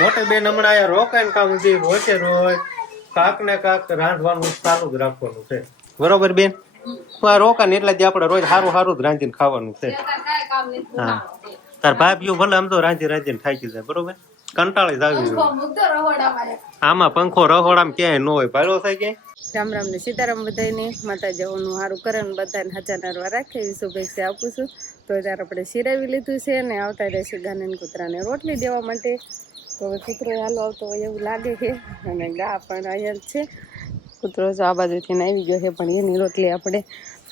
મોટી બેન હમણાં અહીંયા રોકાઈને કામ જે રોજે રોજ કાક ને કાક રાંધવાનું ચાલુ જ રાખવાનું છે. બરોબર બેન? આ રોકાને એટલે જ આપણે રોજ સારું સારું જ રાંધીને ખાવાનું છે. હા. તાર ભાભીઓ ભલે આમ તો રાંધી રાંધીને થાકી જાય બરોબર? કંટાળી જ આવી આમાં પંખો રહોડામાં ક્યાંય ન હોય. ભાડો થાય ક્યાંય? રામ રામ ને સીતારામ બધાને માતાજીઓનું સારું કરે ને બધાને હાચા નરવા રાખે એવી શુભેચ્છા આપું છું. તો ત્યારે આપણે સિરાવી લીધું છે અને આવતા રહેશે ગાને કૂતરાને રોટલી દેવા માટે. તો હવે કૂતરો હાલો આવતો હોય એવું લાગે છે. અને ગા પણ અહીંયા છે. કૂતરો જો આ બાજુથી આવી ગયો છે, પણ એની રોટલી આપણે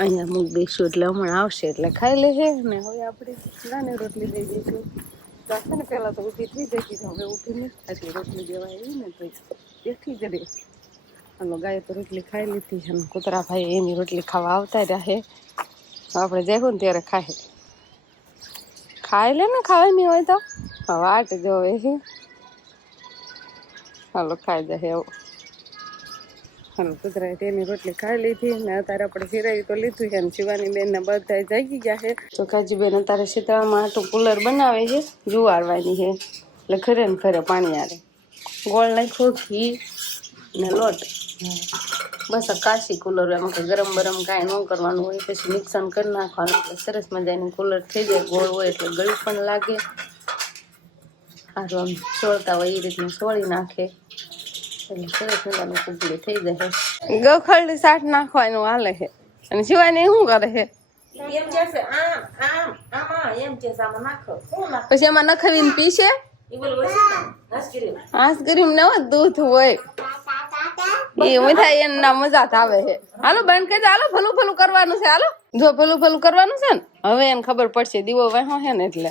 અહીંયા મૂક દઈશું એટલે હમણાં આવશે એટલે ખાઈ લે છે ને હવે આપણે ગાને રોટલી દઈ દઈશું. પહેલાં તો ઊભી થઈ જતી હવે ઊભી નહીં રોટલી દેવા એવી ને તો બેઠી જ રહી. હાલો, ગાય તો રોટલી ખાઈ લીધી અને કૂતરા ભાઈ એની રોટલી ખાવા આવતા રહે આપણે જઈશું ને ત્યારે ખાય ખાઈ લે ને, ખાવાની હોય તો. વાટ જોવે હે હાલો, ખાઈ જાય એવું હાલો, કૂતરાએ તેની રોટલી ખાઈ લીધી ને અત્યારે આપણે સિરાઈ તો લીધું છે ને શિવાની બેન ને બધા જાગી ગયા છે. તો કાજીબેન અત્યારે શીતળામાં આટલું કુલર બનાવે છે, જુવારવાની છે. એટલે ખરે ને ખરે પાણી આવે ગોળ નાખ્યું, ઘી ને લોટ. બસ આ કાશી કુલર એમ કે ગરમ બરમ કાંઈ ન કરવાનું હોય પછી મિક્સન કરી નાખવાનું. એટલે સરસ મજાનું કુલર થઈ જાય ગોળ હોય એટલે ગળું પણ લાગે. સારું આમ સોળતા હોય એ રીતનું સોળી નાખે. એટલે સરસ મજાનું કુકડી થઈ જાય. ગખરડી શાક નાખવાનું હાલે છે. અને શિવાની શું કરે છે? પછી એમાં નખાવીને પીશે આઈસ્ક્રીમ ને હોય દૂધ હોય. એ મીઠાઈ એના મજા જ આવે છે. હાલો બંધ કરી હાલો, ભલું ભલું કરવાનું છે, હાલો. જો ભલું ભલું કરવાનું છે ને, હવે એને ખબર પડશે, દીવો વહો છે ને એટલે.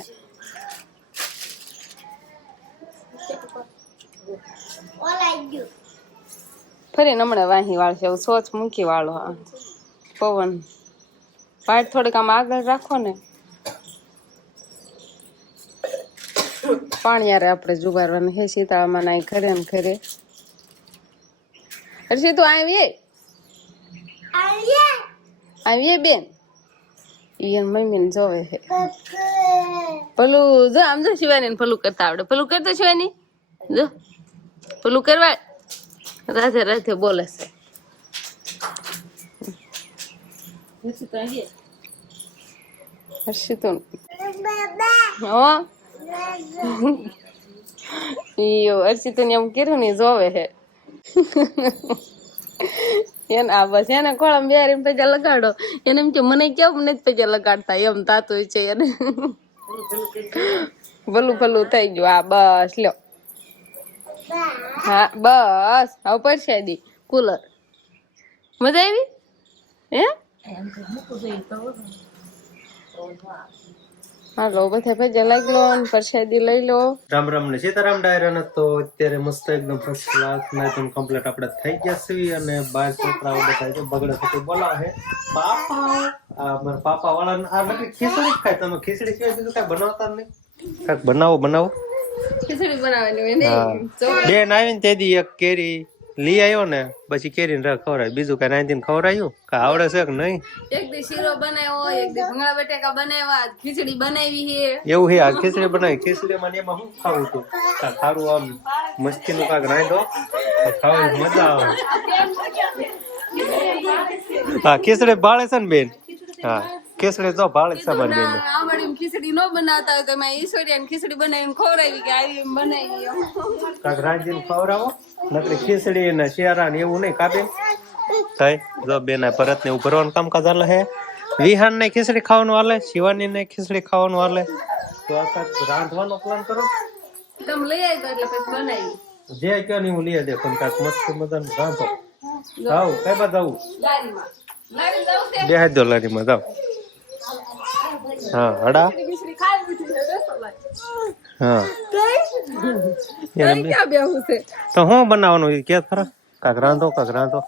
ફરી હમણાં વાહી વાળશે સોચ મૂકી વાળો હા પવન. પાટ થોડીક આમ આગળ રાખો ને. પાણી આપણે જુગારવાનું હે સીતાળામાં નાઈ ઘરે ને ઘરે. હર્ષી તું આવીએ આવીએ બેન? ઈ એન મમ્મી જોવે છે. પેલું જો આમ જો શિવાની પેલું કરતા આવડે. પેલું કરતો શિવાની? જો. પેલું કરવા? રાધે રાધે બોલે છે. આવીએ હર્ષિત હો? ઈયો અર્ષિત ને એમ કીધું ને જોવે હે એને આ બસ એને કોળમ બેહારીને પૈસા લગાડો. એને એમ કે મને કેમ નથી પૈસા લગાડતા. એમ તાતું છે એને. ભલું ભલું થઈ ગયું. આ બસ, લ્યો. હા, બસ. હવે પડશે દી. કુલર. મજા આવી? હે? હાલો બધા ભેગા લાગી લો અને પ્રસાદી લઈ લો. રામ રામ ને સીતારામ ડાયરા તો અત્યારે મસ્ત એકદમ ફર્સ્ટ ક્લાસ નાઇટન કમ્પ્લીટ આપણે થઈ ગયા છીએ અને બાર છોકરાઓ બધા છે બગડે થતું બોલાવે પાપા આ મારા પાપા વાળા આ નક્કી ખીચડી જ ખાય. તમે ખીચડી સિવાય બીજું કઈ બનાવતા નહીં? કાંઈક બનાવો બનાવો. ખીચડી બનાવવાની ને. બેન આવીને તે દી એક કેરી. લઈ આવ્યો ને પછી કેરીને રખ ખવડાય બીજું કઈ નાંધીને ખવડાયું? કા આવડે છે કે નહીં? એક દી શીરો બનાવ્યો એક દી ભંગળા બટેકા બનાવ્યા ખીચડી બનાવી છે એવું હે આ ખીચડી બનાવી. ખીચડી માં એમાં હું ખાવું છું સારું આમ મસ્તી નું કાક રાંધો ખાવાની મજા આવે. હા ખીચડી ભાળે છે ને બેન? હા ખીચડી તો ભાળે છે મારી બેન નો બનાવતા હોય તો મેં ઈશ્વરિયા ખીચડી બનાવીને ખવડાવી કે આવી એમ બનાવી એમ. કાંઈક રાંધીને ખવડાવો. નકરી ખીચડી ને શિયાળા ને એવું નહીં કાપે. થાય જો બેના ભરત ને એવું ભરવાનું કામકાજ હાલે હે. વિહાન ને ખીચડી ખાવાનું હાલે શિવાની ને ખીચડી ખાવાનું હાલે. તો આ કાક રાંધવાનો પ્લાન કરો. તમે લઈ આવી એટલે પછી બનાવી. જે કયો ને હું લઈ દે પણ કાંક મસ્ત મજાનું રાંધો. જાવ કઈ બાદ આવું? બે હાથ દો લારીમાં જાવ હા હડા ખીચડી ખાઈ લીધી છે બેસો લારી. હા. તો શું બનાવવાનું કે ખરા? કાંક રાંધો કાંક રાંધો.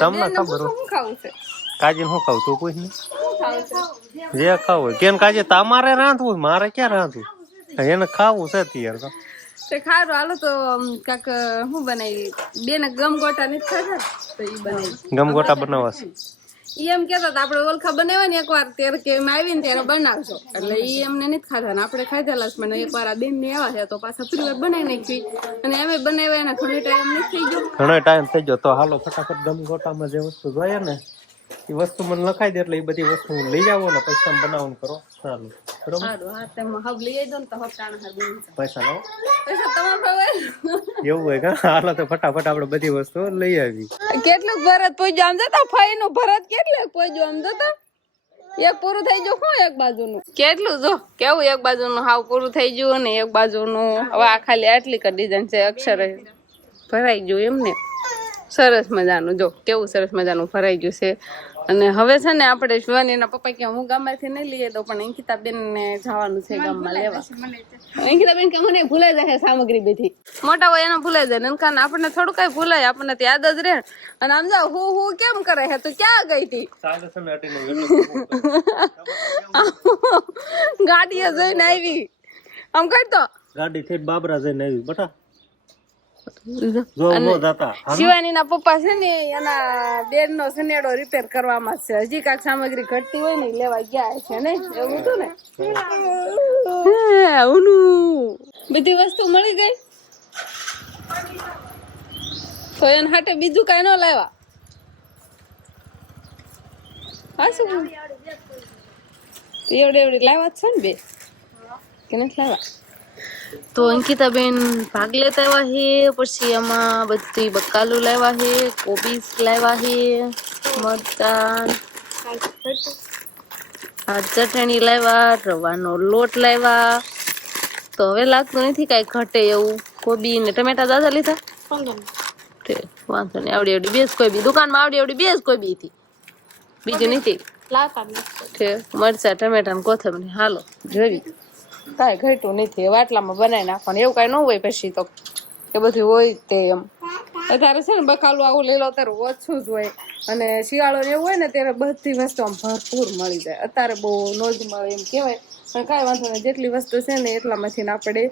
તમને ખબર કાજી શું ખાવું તું છે? જે ખાવું કેમ કાજે તમારે રાંધવું મારે ક્યાં રાંધવું? એને ખાવું છે અત્યારે તો. તે ખારું. હાલો તો કાક શું બનાવી? બેને ગમ ગોટા નથી ખાધા? તો ઈ બનાવી. ગમગોટા બનાવવા એમ કેતા આપડે ઓલખા બનાવ્યા ને એકવાર, ત્યારે કે એમ આવીને ત્યારે બનાવશો એટલે ઈ એમને નથી ખાધા ને આપણે ખાધેલા એક એકવાર આ બેન ને આવ્યા છે તો પાછા ફરી વાર બનાવી નાખી. અને એમ બનાવ્યા એના થોડી ટાઈમ નથી થઈ ગયો. ઘણો ટાઈમ થઈ ગયો, તો હાલો ફટાફટ ગમ ગોટામાં જે વસ્તુ જોઈએ ને એ વસ્તુ મને લખાઈ દે એટલે એ બધી વસ્તુ હું લઈ આવો ને પછી તમે બનાવવાનું કરો. સારું. બરોબર? સારું હા તમે હબ લઈ આવી દો ને તો હબ ટાણા હાર બેન પૈસા લાવો. પૈસા તમારો હવે એવું હોય કા? હાલો તો ફટાફટ આપણે બધી વસ્તુ લઈ આવી. કેટલું ભરત પૂજ્યો? આમ જતા ફઈ નું ભરત કેટલું પૂજ્યો? આમ જતા? એક પૂરું થઈ ગયું શું એક બાજુનું? કેટલું? જો કેવું એક બાજુનું? હાવ પૂરું થઈ ગયું ને એક બાજુનું. હવે આ ખાલી આટલી કર ડિઝાઇન છે અક્ષર. ભરાઈ ગયું એમ ને સરસ મજાનું. જો કેવું સરસ મજાનું ભરાઈ ગયું છે. અને હવે છે ને આપણે શિવાનીના પપ્પા કે હું ગામમાંથી નહીં લઈએ તો પણ અંકિતાબેન ને જવાનું છે ગામમાં લેવા. અંકિતાબેન કે મને ભૂલાઈ જાય સામગ્રી બધી. મોટા હોય એને ભૂલાઈ જાય નનકા આપણને થોડું કઈ ભૂલાય આપણને તો યાદ જ રહે. અને આમ જાવ હું હું કેમ કરે હે તું ક્યાં ગઈ હતી ગાડીએ જઈને આવી. આમ કરતો ગાડી થઈ બાબરા જઈને આવી બટા. શિવાની ના પપ્પા છે ને એના બેન નો સનેડો રિપેર કરવામાં છે. હજી કાંઈક સામગ્રી ઘટતી હોય ને લેવા ગયા છે ને એવું હતું ને? હે, બધી વસ્તુ મળી ગઈ? તો એને હાટે બીજું કઈ ન લાવ્યા? હા શું? એવડે એવડી લાવ્યા છે ને બે? કે નથી લાવ્યા? તો અંકિતાબેન ભાગ લેતા આવ્યા છે પછી એમાં બધી બકાલું લાવ્યા છે કોબીસ લાવ્યા છે મરચાં ચટણી લાવ્યા રવાનો લોટ લાવ્યા. તો હવે લાગતું નથી કાંઈ ઘટે એવું. કોબી ને ટમેટા દાદા લીધા? વાંધો નહીં આવડી આવડી બેસ કોઈ બી. દુકાનમાં આવડી આવડી બેસ કોઈ બી થી બીજું નથી? મરચા ટમેટા ને કોથમરી. હાલો જોવી કાંઈ ઘટ્યું નથી. વાટલામાં બનાવી નાખવાનું. એવું કાંઈ ન હોય પછી તો. એ બધું હોય તે એમ. અત્યારે છે ને બકાલું આવું લીલો અત્યારે ત્યારે ઓછું જ હોય. અને શિયાળો એવું હોય ને ત્યારે બધી વસ્તુ આમ ભરપૂર મળી જાય. અત્યારે બહુ નોજ મળે એમ કહેવાય. પણ કાંઈ વાંધો નહીં. જેટલી વસ્તુ છે ને એટલામાંથી આપણે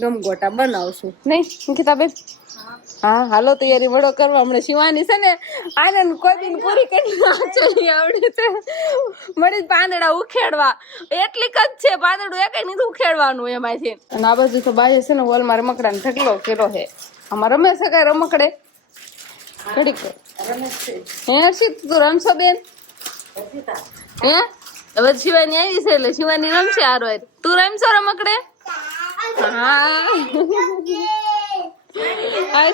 ગમગોટા બનાવશું. નહીં? અંકિતાબેન? હા હાલો તૈયારી વડો કરવા હમણાં શિવાની છે ને આનંદ કોઈ દિન પૂરી કરી ચલી આવડે છે મળી પાંદડા ઉખેડવા. એટલી જ છે પાંદડું એક નહીં ઉખેડવાનું એમાંથી. અને આ બાજુ તો બાજુ છે ને વોલમાં રમકડા ને ઢગલો કર્યો છે. આમાં રમે છે કઈ રમકડે? ઘડીક. હે શીત તું રમશો બેન? હે? હવે શિવાની આવી છે એટલે શિવાની રમશે હારે. તું રમશો રમકડે? હા.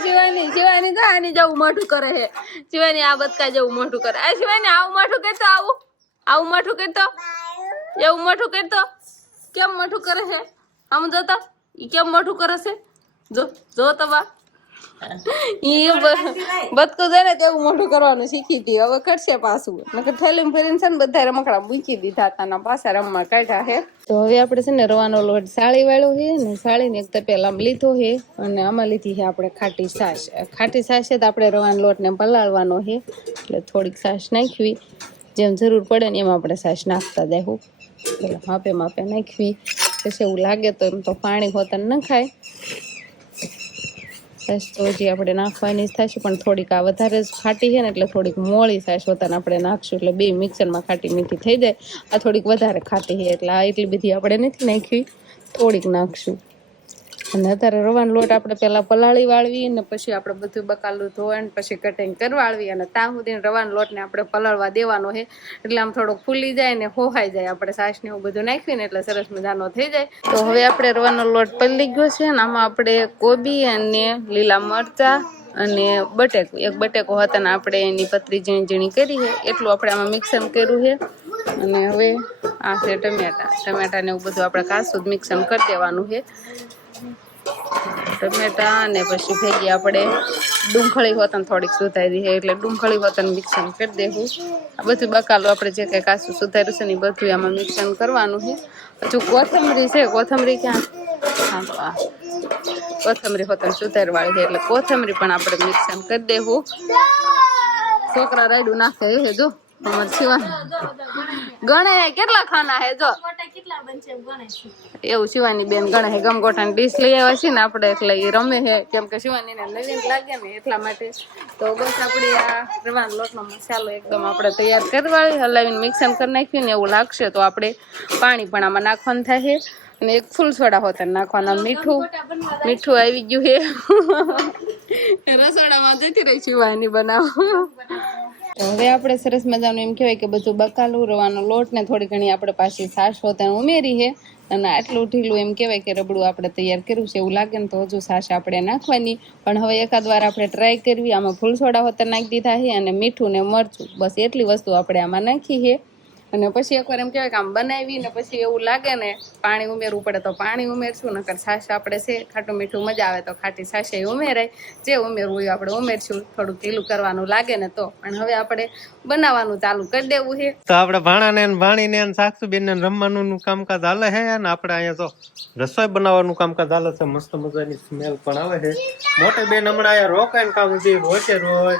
શિવાની શિવાની તો આની જવું મોઢું કરે છે. શિવાની આ બદકા જવું મોઢું કરે. આ શિવાની આવું મોઢું કરતો આવું? આવું મોઢું કરતો એવું મોઢું કરતો કેમ મોઢું કરે છે? આમ જોતો? ઈ કેમ મોઢું કરે છે? જો જો તો બા ઈ બદકું છે ને તેવું મોઢું કરવાનું શીખી હતી. હવે કરશે પાછું. નકર થેલીમ ફેરીને છે ને બધા રમકડા મૂકી દીધા હતા પાછા રમવા કાઢ્યા હે તો હવે આપણે છે ને રવાનો લોટ સાળી વાળો છે ને સાળીને એક તપેલા લીધો છે અને આમાં લીધી છે આપણે ખાટી છાશ. ખાટી છાશ છે તો આપણે રવાનો લોટને પલાળવાનો છે. એટલે થોડીક છાશ નાખવી. જેમ જરૂર પડે ને એમ આપણે છાશ નાખતા દેહું એટલે માપે માપે નાખવી. પછી એવું લાગે તો એમ તો પાણી હોતા ન ખાય તો હજી આપણે નાખવાની જ થશે પણ થોડીક આ વધારે જ ખાટી છે ને એટલે થોડીક મોળી સાસ પોતાને આપણે નાખશું એટલે બે મિક્સરમાં ખાટી મીઠી થઈ જાય. આ થોડીક વધારે ખાટી છે, એટલે આ એટલી બધી આપણે નથી નાખવી, થોડીક નાખશું. અને અત્યારે રવાનો લોટ આપણે પહેલા પલાળી વાળવી ને પછી આપણે બધું બકાલું ધોઈને પછી કટિંગ કરવાળવી અને ત્યાં સુધી રવાનો લોટને આપણે પલાળવા દેવાનો છે. એટલે આમ થોડોક ફૂલી જાય ને હોહાઈ જાય. આપણે સાસને એવું બધું નાખીને એટલે સરસ મજાનો થઈ જાય. તો હવે આપણે રવાનો લોટ પલળી ગયો છે ને આમાં આપણે કોબી અને લીલા મરચા અને બટેકો. એક બટેકો હતા ને આપણે એની પતરી ઝીણી ઝીણી કરી છે. એટલું આપણે આમાં મિક્સમ કર્યું છે. અને હવે આ છે ટમેટા. ટમેટાને એવું બધું આપણે કાસું જ મિક્સન કરી દેવાનું છે. ટમેટા અને પછી ભેગી આપણે ડુંગળી વતન થોડીક સુધારી છે, એટલે ડુંગળી વતન મિક્સન કરી દેવું. આ બધું બકાલું આપણે જે કંઈ કાચું સુધાર્યું છે ને એ બધું આમાં મિક્સન કરવાનું છે. હજુ કોથમરી છે, કોથમરી ક્યાં? હા કોથમરી વતન સુધારવાળી છે, એટલે કોથમરી પણ આપણે મિક્સન કરી દેવું. છોકરા રાયડું નાખે એ જો. અમારે ગણે કેટલા ખાના હે જો. એવું શિવાની બેન ગણે હે ગમગોટાની ડીશ લઈ આવ્યા છે ને આપણે એટલે એ રમે હે. કેમ કે શિવાની ને નવીન લાગે ને એટલા માટે. તો બસ આપણે આ રવાનો લોટનો મસાલો એકદમ આપણે તૈયાર કરવાળી હલાવીને મિક્સર કરી નાખ્યું ને એવું લાગશે તો આપણે પાણી પણ આમાં નાખવાનું થાય છે અને એક ફૂલ સોડા હોતા નાખવાના મીઠું. મીઠું આવી ગયું છે રસોડામાં જતી રહી શિવાની બનાવ. તો હવે આપણે સરસ મજાનું એમ કહેવાય કે બધું બકાલું રવાનો લોટ ને થોડી ઘણી આપણે પાછી છાશ હોતા ઉમેરી છે. અને આટલું ઢીલું એમ કહેવાય કે રબડું આપણે તૈયાર કર્યું છે એવું લાગે ને તો હજુ છાશ આપણે નાખવાની. પણ હવે એકાદ વાર આપણે ટ્રાય કરવી, આમાં ફૂલ સોડા હોતા નાખી દીધા છે અને મીઠું ને મરચું, બસ એટલી વસ્તુ આપણે આમાં નાખી છે. અને પછી એકવાર એમ કહેવાય કે આમ બનાવી ને પછી એવું લાગે ને પાણી ઉમેરવું પડે તો પાણી ઉમેરશું, નકર છાશ આપણે છે, ખાટું મીઠું મજા આવે તો ખાટી છાશે ઉમેરાય. જે ઉમેરવું હોય આપણે ઉમેરશું થોડું ઢીલું કરવાનું લાગે ને તો. પણ હવે આપણે બનાવવાનું ચાલુ કરી દેવું છે. તો આપણે ભાણાને ભાણીને ને સાક્ષુબેન ને રમવાનું કામકાજ હાલે છે? અને આપણે અહીંયા તો રસોઈ બનાવવાનું કામકાજ હાલે છે. મસ્ત મજાની સ્મેલ પણ આવે છે. મોટી બેન હમણાં અહીંયા રોકાઈને કામ છે રોજે રોજ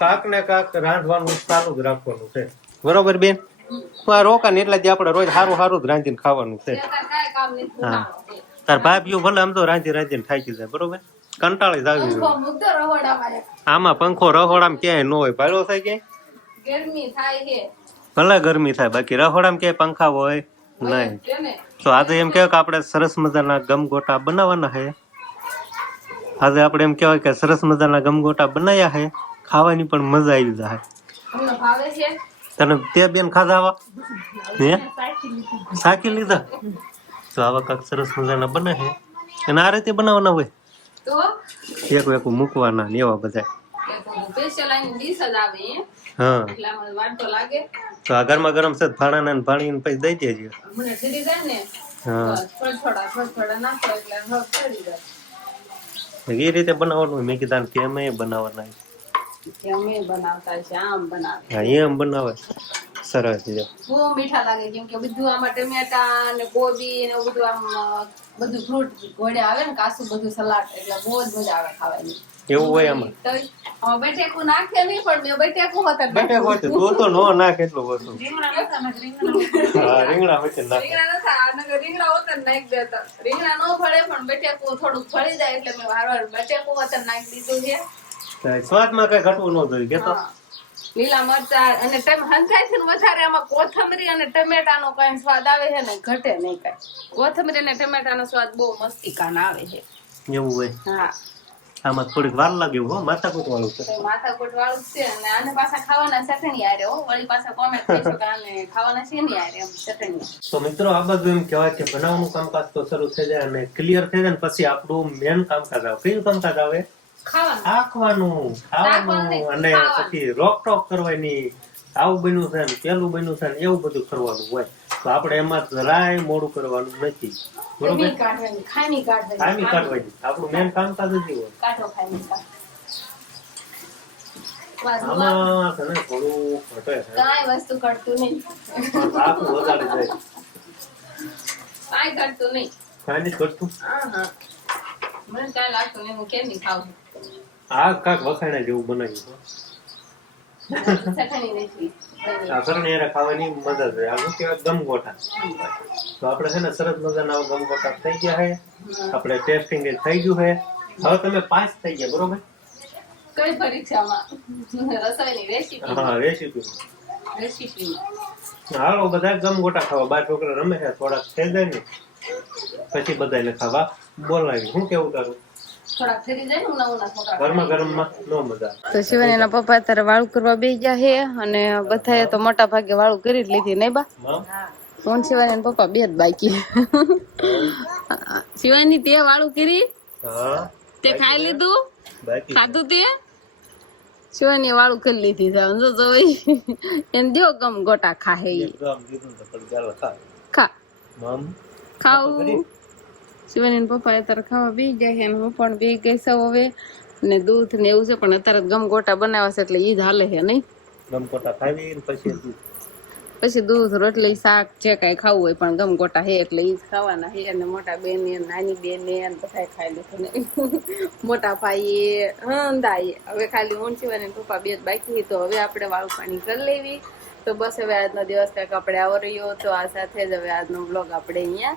કાક ને કાક રાંધવાનું ચાલુ જ રાખવાનું છે. બરોબર બેન? હું આ રોકાને એટલે જ આપણે રોજ સારું સારું જ રાંધીને ખાવાનું છે. હા. તાર ભાભીઓ ભલે આમ તો રાંધી રાંધીને થાકી જાય બરોબર? કંટાળી જ આવી આમાં પંખો રહોડામાં ક્યાંય ન હોય ભાડો થાય ક્યાંય? ગરમી થાય છે. ભલે ગરમી થાય બાકી રહોડામાં ક્યાંય પંખા હોય નહીં. તો આજે એમ કહેવાય કે આપણે સરસ મજાના ગમગોટા બનાવવાના છે. આજે આપણે એમ કહેવાય કે સરસ મજાના ગમગોટા બનાવ્યા છે. ખાવાની પણ મજા આવી જાય. ભાવે છે? તને તે બેન ખાધા આવા? હે? સાકી લીધા? તો આવા કાંક સરસ મજાના બને છે અને આ રીતે બનાવવાના હોય? એક એક મૂકવાના ને એવા બધા. હે. તો આ ગરમા ગરમ છે ભાણાના ને પછી દઈ દેજો. હા. એ રીતે બનાવવાનું હોય. મેં કીધા કે અમે બનાવવાના અમે બનાવતા છે આમ બનાવે. હા એમ બનાવે. સરસ છે બહુ મીઠા લાગે કેમ કે બધું આમાં ટમેટા ને કોબી ને બધું આમ બધું ફ્રૂટ ઘોડે આવે ને કાસુ બધું સલાડ એટલે બહુ જ મજા આવે ખાવાની. એવું હોય આમાં? આમાં બટેકું નાખે નહીં પણ મેં બટેકું હતા જ હતું તો તો નો નાખે એટલું બધું. હા રીંગણા વચ્ચે નાખ રીંગણા નતા નકર રીંગણા હોત જ નાખી દેતા. રીંગણા નો ફળે પણ બટેકું થોડુંક ફળી જાય એટલે મેં વાર વાર બટેકું હોત જ નાખી દીધું છે. સ્વાદમાં કઈ ઘટવું ન જોઈએ કેતો. લીલા મરચા અને હંચાય છે ને વધારે આમાં કોથમરી અને ટમેટાનો કઈ સ્વાદ આવે છે ને ઘટે નહીં કઈ. કોથમરી અને ટમેટાનો સ્વાદ બહુ મસ્તી કાન આવે છે. એવું હોય? હા. આમાં થોડીક વાર લાગે હો માથાકૂટ વાળું છે. માથાકૂટ વાળું છે અને આને પાછા ખાવાના ચટણી આરે હો. વળી પાછા કોમેન્ટ કરશો કે આને ખાવાના છે ને આરે એમ ચટણી. તો મિત્રો આ બધું એમ કહેવાય કે બનાવવાનું કામકાજ તો શરૂ થઈ જાય અને ક્લિયર થઈ જાય ને પછી આપણું મેન કામકાજ આવે. કયું કામકાજ આવે? આખવાનું ખાવાનું અને. પછી રોકટોક કરવાની આવું બન્યું છે ને પેલું બન્યું છે ને એવું બધું કરવાનું હોય. તો આપણે એમાં જરાય મોડું કરવાનું નથી. બરોબર? ખામી કાઢવાની આપણું મેન કામકાજ જ હોય. આમાં છે થોડું ઘટે કાંઈ વસ્તુ નહીં. આખું વધારે જાય કાંઈ કરતું નહીં. કાંઈ નહીં કરતું હા હા. મને કાંઈ લાગતું નહીં હું કેમ નહીં ખાવું આ કાંક વખાણા જેવું બનાવ્યું ચટણી નથી. આ ઘરની હારે ખાવાની મજા છે આ કહેવાય? ગમગોટા. તો આપણે છે ને સરસ મજાના ગમગોટા થઈ ગયા છે. આપણે ટેસ્ટિંગ થઈ ગયું છે. હવે તમે પાસ થઈ ગયા બરોબર? કઈ પરીક્ષામાં. રસોઈની રેસીપી હા રેસીપી હાલો બધા ગમગોટા ખાવા. બાર છોકરા રમે છે થોડાક થઈ જાય ને. પછી બધાને ખાવા બોલાવી. શું કેવું તારું તો શિવાનીના પપ્પા અત્યારે વાળું કરવા બે ગયા છે અને બધાએ તો મોટા ભાગે વાળું કરી જ લીધી નહીં બા? કોણ હું શિવાની પપ્પા? બે જ બાકી. શિવાની તે વાળું કરી તે ખાઈ લીધું ખાધું તે? શિવાની વાળું કરી લીધી છે જો તો ભાઈ એને દો ગમ ગોટા ખાહે. ખા. ખા. ખાવું શિવાની પપ્પા અત્યારે ખાવા બી ગયા છે અને હું પણ બી ગઈ સૌ હવે. ને દૂધ ને એવું છે પણ અત્યારે ગમ ગોટા બનાવ્યા છે એટલે ઈ જ હાલે છે નહીં. ગમગોટા ખાવી પછી પછી દૂધ રોટલી શાક જે કાંઈ ખાવું હોય પણ ગમ ગોટા હે એટલે ઈ જ ખાવાના હે અને મોટા બેન ને નાની બેન ને અને બધા ખાઈ લીધું ને. મોટા ભાઈએ હંદાએ હવે ખાલી હું શિવાની પપ્પા બે જ બાકી તો હવે આપણે વાળું પાણી કરી લેવી. તો બસ હવે આજનો દિવસ કંઈક આપણે આવો રહ્યો તો આ સાથે જ હવે આજનો બ્લોગ આપણે અહીંયા